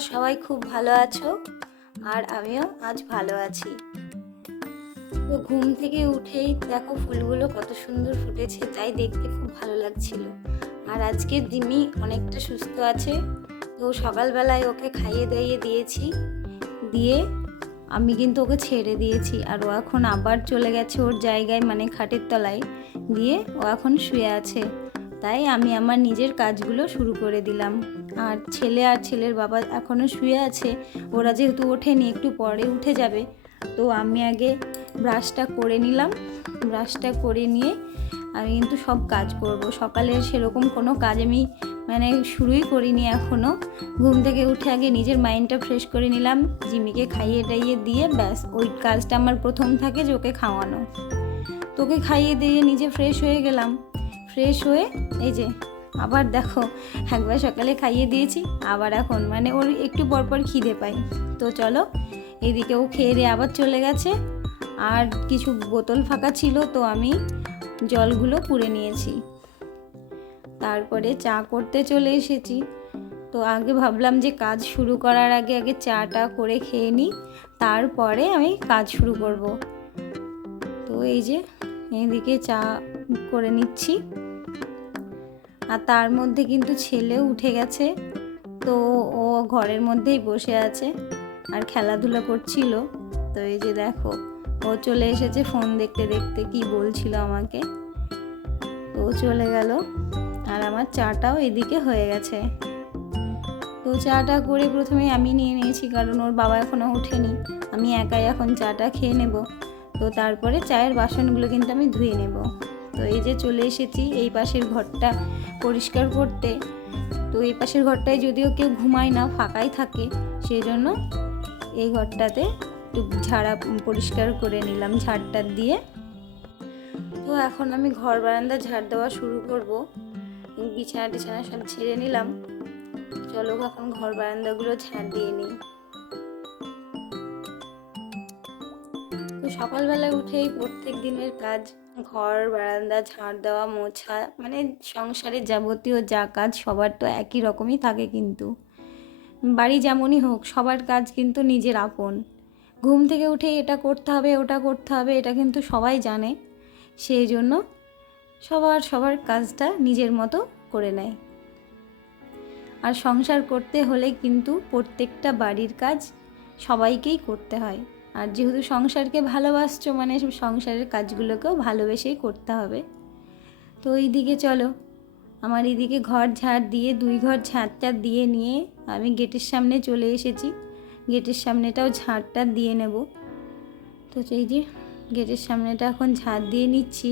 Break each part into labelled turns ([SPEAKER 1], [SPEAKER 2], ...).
[SPEAKER 1] তোমরা সবাই খুব ভালো আছো আর আমিও আজ ভালো আছি। তো ঘুম থেকে উঠেই দেখো ফুলগুলো কত সুন্দর ফুটেছে, তাই দেখতে খুব ভালো লাগছিল। আর আজকে দিমি অনেকটা সুস্থ আছে, তো সকালবেলায় ওকে খাইয়ে দাইয়ে দিয়েছি, দিয়ে আমি কিন্তু ওকে ছেড়ে দিয়েছি। আর ও এখন আবার চলে গেছে ওর জায়গায় মানে খাটের তলায়, দিয়ে ও এখন শুয়ে আছে। তাই আমি আমার নিজের কাজগুলো শুরু করে দিলাম। আর ছেলে আর ছেলের বাবা এখনও শুয়ে আছে, ওরা যেহেতু ওঠেনি, একটু পরে উঠে যাবে। তো আমি আগে ব্রাশটা করে নিলাম। ব্রাশটা করে নিয়ে আমি কিন্তু সব কাজ করব। সকালে সেরকম কোনো কাজ আমি মানে শুরুই করিনি এখনও ঘুম থেকে উঠে আগে নিজের মাইন্ডটা ফ্রেশ করে নিলাম, জিমিকে খাইয়ে টাইয়ে দিয়ে ব্যাস, ওই কাজটা আমার প্রথম থাকে যে ওকে খাওয়ানো। তোকে খাইয়ে দিয়ে নিজে ফ্রেশ হয়ে গেলাম। ফ্রেশ হয়ে, এই যে, আবার দেখো, একবার সকালে খাইয়ে দিয়েছি, আবার এখন মানে ওর একটু পরপর খিদে পাই তো চলো, এদিকে ও খেয়ে দিয়ে আবার চলে গেছে। আর কিছু বোতল ফাঁকা ছিল, তো আমি জলগুলো পুড়ে নিয়েছি। তারপরে চা করতে চলে এসেছি। তো আগে ভাবলাম যে কাজ শুরু করার আগে আগে চাটা করে খেয়ে নিই, তারপরে আমি কাজ শুরু করব। তো এই যে, এদিকে চা করে নিচ্ছি। আর তার মধ্যে কিন্তু ছেলেও উঠে গেছে। তো ও ঘরের মধ্যেই বসে আছে আর খেলাধুলা করছিল। তো এই যে দেখো, ও চলে এসেছে ফোন দেখতে দেখতে কি বলছিল আমাকে। তো চলে গেল আর আমার চাটাও এদিকে হয়ে গেছে। তো চাটা করে প্রথমে আমি নিয়ে নিয়েছি কারণ ওর বাবা এখনও ওঠেনি। আমি একাই এখন চাটা খেয়ে নেব। তো তারপরে চায়ের বাসনগুলো কিন্তু আমি ধুয়ে নেব। তো এই যে চলে এসেছি, এই পাশের ঘরটা পরিষ্কার করতে। তো এই পাশের ঘরটায় যদিও কেউ ঘুমায় না, ফাঁকাই থাকে সেই জন্য এই ঘরটাতে একটু ঝাড়া পরিষ্কার করে নিলাম ঝাড়টা দিয়ে। তো এখন আমি ঘর বারান্দা ঝাড় দেওয়া শুরু করব। বিছানা টিছানা সব ছেড়ে নিলাম। চলো এখন ঘর বারান্দাগুলো ঝাড় দিয়ে নিই। তো সকালবেলায় উঠেই প্রত্যেক দিনের কাজ ঘর, বারান্দা, ঝাড় দেওয়া, মোছা মানে সংসারের যাবতীয় যা কাজ সবার তো একই রকমই থাকে কিন্তু। বাড়ি যেমনই হোক, সবার কাজ কিন্তু নিজের আপন। ঘুম থেকে উঠে এটা করতে হবে, ওটা করতে হবে, এটা কিন্তু সবাই জানে। সেই জন্য সবার সবার কাজটা নিজের মতো করে নেয়। আর সংসার করতে হলে কিন্তু প্রত্যেকটা বাড়ির কাজ সবাইকেই করতে হয়। আর যেহেতু সংসারকে ভালোবাসছো মানে সংসারের কাজগুলোকেও ভালোবেসেই করতে হবে। তো এই দিকে চলো, আমার এদিকে ঘর ঝাড় দিয়ে, দুই ঘর ঝাড়টা দিয়ে নিয়ে আমি গেটের সামনে চলে এসেছি। গেটের সামনেটাও ঝাড়টা দিয়ে নেব। তো এই যে গেটের সামনেটা এখন ঝাড় দিয়ে নিচ্ছি।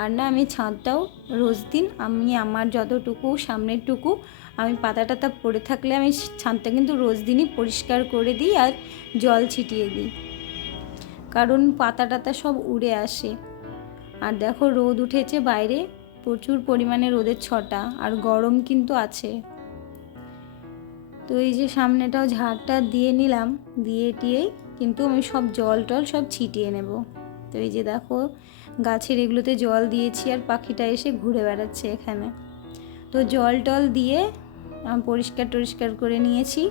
[SPEAKER 1] আর না, আমি ছাদটাও রোজ দিন আমি আমার যতটুকু সামনেরটুকু, আমি পাতা টাতা পড়ে থাকলে আমি ছাদটা কিন্তু রোজ দিনই পরিষ্কার করে দিই আর জল ছিটিয়ে দিই। কারণ পাতা টাতা সব উড়ে আসে। আর দেখো রোদ উঠেছে বাইরে, প্রচুর পরিমাণে রোদের ছটা, আর গরম কিন্তু আছে। তো এই যে সামনেটাও ঝাড়টা দিয়ে নিলাম, দিয়ে টিয়েই কিন্তু আমি সব জল টল সব ছিটিয়ে নেব। তো এই যে দেখো, গাছের এগুলোতে জল দিয়েছি আর পাখিটা এসে ঘুরে বেড়াচ্ছে এখানে। তো জল টল দিয়ে পরিষ্কার টরিষ্কার করে নিয়েছি।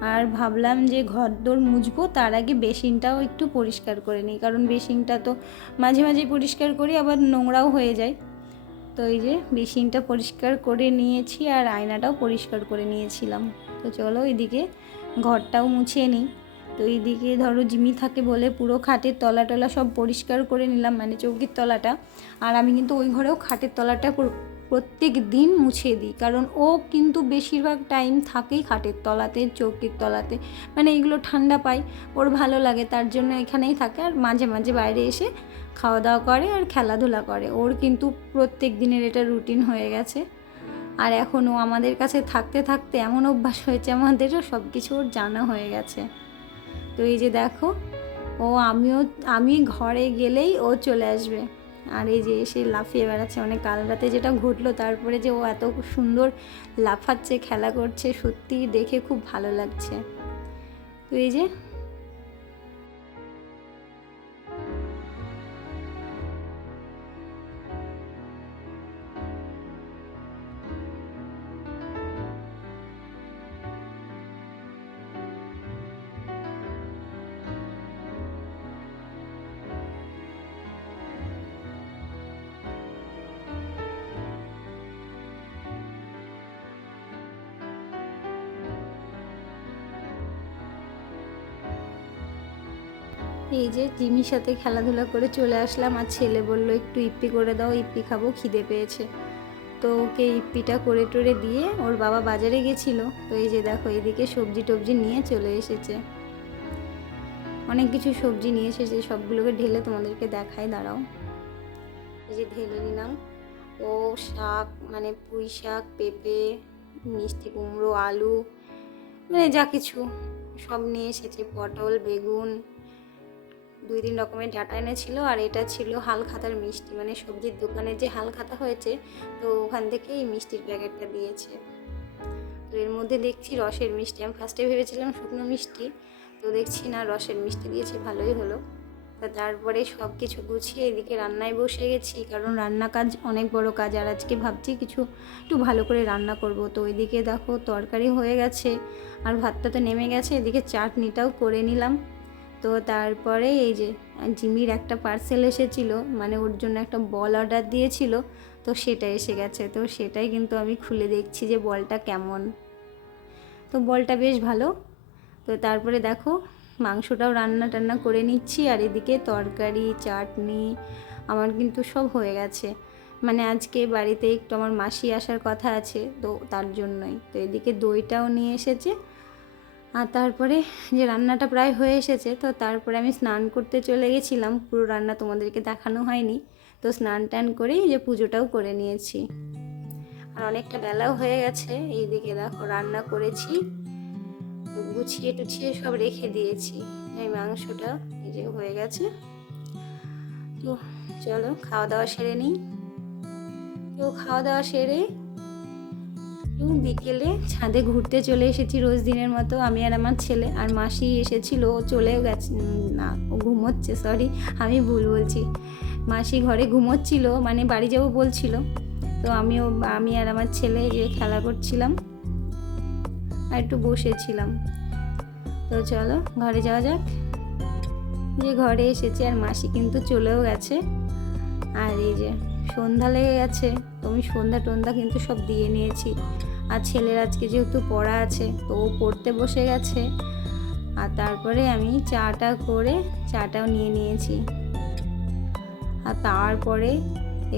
[SPEAKER 1] আর ভাবলাম যে ঘর দোর মুছবো, তার আগে বেসিনটাও একটু পরিষ্কার করে নিই, কারণ বেসিনটা তো মাঝে মাঝে পরিষ্কার করি, আবার নোংরাও হয়ে যায়। তো এই যে বেসিনটা পরিষ্কার করে নিয়েছি আর আয়নাটাও পরিষ্কার করে নিয়েছিলাম। তো চলো এদিকে ঘরটাও মুছিয়ে নিই। তো এইদিকে ধরো জিমি থাকে বলে পুরো খাটের তলা টলা সব পরিষ্কার করে নিলাম মানে চৌকির তলাটা। আর আমি কিন্তু ওই ঘরেও খাটের তলাটা প্রত্যেক দিন মুছে দিই। কারণ ও কিন্তু বেশিরভাগ টাইম থাকেই খাটের তলাতে, চৌকির তলাতে। মানে এগুলো ঠান্ডা পায়, ওর ভালো লাগে, তার জন্য এখানেই থাকে। আর মাঝে মাঝে বাইরে এসে খাওয়া দাওয়া করে আর খেলাধুলা করে। ওর কিন্তু প্রত্যেক দিনের এটা রুটিন হয়ে গেছে। আর এখন ও আমাদের কাছে থাকতে থাকতে এমন অভ্যাস হয়েছে আমাদেরও সব কিছু ওর জানা হয়ে গেছে। তো এই যে দেখো, ও আমিও, আমি ঘরে গেলেই ও চলে আসবে। আর এই যে এসে লাফিয়ে বেড়াচ্ছে অনেক কাল রাতে যেটা ঘটলো, তারপরে যে ও এত সুন্দর লাফাচ্ছে, খেলা করছে সত্যি দেখে খুব ভালো লাগছে। তো এই যে এই যে জিমির সাথে খেলাধুলা করে চলে আসলাম আর ছেলে বলল, একটু ইপ্পি করে দাও, ইপ্পি খাব, খিদে পেয়েছে। তো ওকে ইপ্পিটা করে টোরে দিয়ে ওর বাবা বাজারে গেছিল। তো এই যে দেখো, এদিকে সবজি টবজি নিয়ে চলে এসেছে। অনেক কিছু সবজি নিয়ে এসেছে, সবগুলোকে ঢেলে তোমাদেরকে দেখাই, দাঁড়াও। এই যে ঢেলে নিলাম। ও শাক মানে পুঁই শাক, পেঁপে, মিষ্টি কুমড়ো, আলু মানে যা কিছু সব নিয়ে এসেছে, পটল, বেগুন দুই তিন রকমের ডাটা এনেছিল আর এটা ছিল হাল খাতার মিষ্টি। মানে সবজির দোকানে যে হাল খাতা হয়েছে, তো ওখান থেকে এই মিষ্টির প্যাকেটটা দিয়েছে। তো এর মধ্যে দেখছি রসের মিষ্টি। আমি ফার্স্টে ভেবেছিলাম শুকনো মিষ্টি। তো দেখছি না, রসের মিষ্টি দিয়েছে, ভালোই হলো। তা তারপরে সব কিছু গুছিয়ে এদিকে রান্নায় বসে গেছি, কারণ রান্না কাজ অনেক বড় কাজ। আর আজকে ভাবছি কিছু একটু ভালো করে রান্না করব। তো ওইদিকে দেখো, তরকারি হয়ে গেছে, আর ভাতটা তো নেমে গেছে। এদিকে চাটনিটাও করে নিলাম। তো তারপরে এই যে জিমির একটা পার্সেল এসেছিল মানে ওর জন্য একটা বল অর্ডার দিয়েছিল, তো সেটা এসে গেছে। তো সেটাই কিন্তু আমি খুলে দেখছি যে বলটা কেমন। তো বলটা বেশ ভালো। তো তারপরে দেখো, মাংসটাও রান্না টান্না করে নিচ্ছি, আর এদিকে তরকারি, চাটনি, আমার কিন্তু সব হয়ে গেছে। মানে আজকে বাড়িতে একটু আমার মাসি আসার কথা আছে, তো তার জন্যই। তো এদিকে দইটাও নিয়ে এসেছে আর তারপরে যে রান্নাটা প্রায় হয়ে এসেছে, তো তারপরে আমি স্নান করতে চলে গেছিলাম। পুরো রান্না তোমাদেরকে দেখানো হয়নি। তো স্নান টান করেই যে পুজোটাও করে নিয়েছি। আর অনেকটা বেলাও হয়ে গেছে। এইদিকে দেখো রান্না করেছি। গুছিয়ে টুছিয়ে সব রেখে দিয়েছি। এই মাংসটা এই যে হয়ে গেছে। তো চলো খাওয়া দাওয়া সেরে নিই। তো খাওয়া দাওয়া সেরে একটু বিকেলে ছাদে ঘুরতে চলে এসেছি রোজ দিনের মতো। আমি আর আমার ছেলে আর মাসি এসেছিল, ও চলেও গেছে না, ও ঘুমোচ্ছে সরি আমি ভুল বলছি। মাসি ঘরে ঘুমোচ্ছিল মানে বাড়ি যাব বলছিল। তো আমিও, আমি আর আমার ছেলে যে খেলা করছিলাম, আর একটু বসেছিলাম। তো চলো, ঘরে যাওয়া যাক। যে ঘরে এসেছি আর মাসি কিন্তু চলেও গেছে। আর এই যে সন্ধ্যা লেগে গেছে, তো আমি সন্ধ্যা টন্ধ্যা কিন্তু সব দিয়ে নিয়েছি। আর ছেলের আজকে যেহেতু পড়া আছে, তো ও পড়তে বসে গেছে। আর তারপরে আমি চাটা করে চাটাও নিয়ে নিয়েছি। আর তারপরে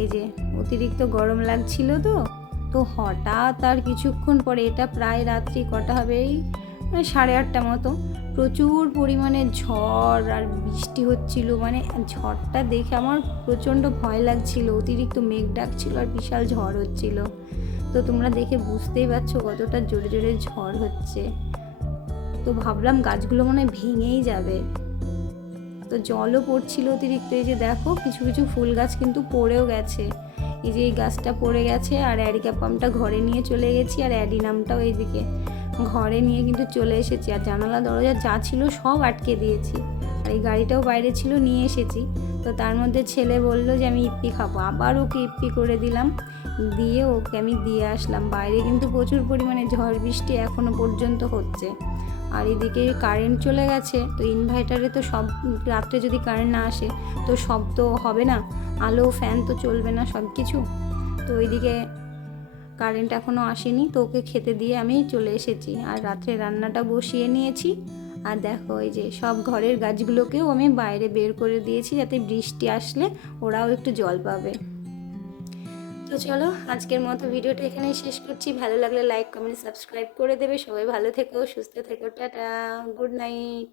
[SPEAKER 1] এই যে অতিরিক্ত গরম লাগছিল তো তো হঠাৎ আর কিছুক্ষণ পরে, এটা প্রায় রাত্রি কটা হবে, এই সাড়ে আটটা মতো, প্রচুর পরিমাণে ঝড় আর বৃষ্টি হচ্ছিল। মানে ঝড়টা দেখে আমার প্রচণ্ড ভয় লাগছিল, অতিরিক্ত মেঘ ডাকছিল আর বিশাল ঝড় হচ্ছিল। তো তোমরা দেখে বুঝতেই পারছ কতটা জোরে জোরে ঝড় হচ্ছে। তো ভাবলাম গাছগুলো মনে হয় ভেঙেই যাবে। তো জলও পড়ছিল অতিরিক্ত, এই যে দেখো কিছু কিছু ফুল গাছ কিন্তু পড়েও গেছে। এই যে এই গাছটা পড়ে গেছে আর অ্যারিকাপামটা ঘরে নিয়ে চলে গেছি আর অ্যাডিনামটাও এইদিকে ঘরে নিয়ে কিন্তু চলে এসেছি। আর জানালা দরজা যা ছিল সব আটকে দিয়েছি। আর এই গাড়িটাও বাইরে ছিল, নিয়ে এসেছি। তো তার মধ্যে ছেলে বলল যে, আমি ইপ্পি খাব। আবার ওকে ইপ্পি করে দিলাম। দিয়ে ওকে আমি দিয়ে আসলাম। বাইরে কিন্তু প্রচুর পরিমাণে ঝড় বৃষ্টি এখনও পর্যন্ত হচ্ছে। আর এদিকে কারেন্ট চলে গেছে, তো ইনভার্টারে তো সব, রাত্রে যদি কারেন্ট না আসে, তো সব তো হবে না। আলো ফ্যান তো চলবে না সব কিছু তো ওইদিকে কারেন্ট এখনও আসেনি, তো ওকে খেতে দিয়ে আমি চলে এসেছি। আর রাত্রে রান্নাটা বসিয়ে নিয়েছি। আর দেখো ওই যে সব ঘরের গাছগুলোকেও আমি বাইরে বের করে দিয়েছি যাতে বৃষ্টি আসলে ওরাও একটু জল পাবে। তো চলো, আজকের মতো ভিডিওটা এখানেই শেষ করছি। ভালো লাগলে লাইক কমেন্ট সাবস্ক্রাইব করে দেবে। সবাই ভালো থেকো, সুস্থ থেকো, টাটা গুড নাইট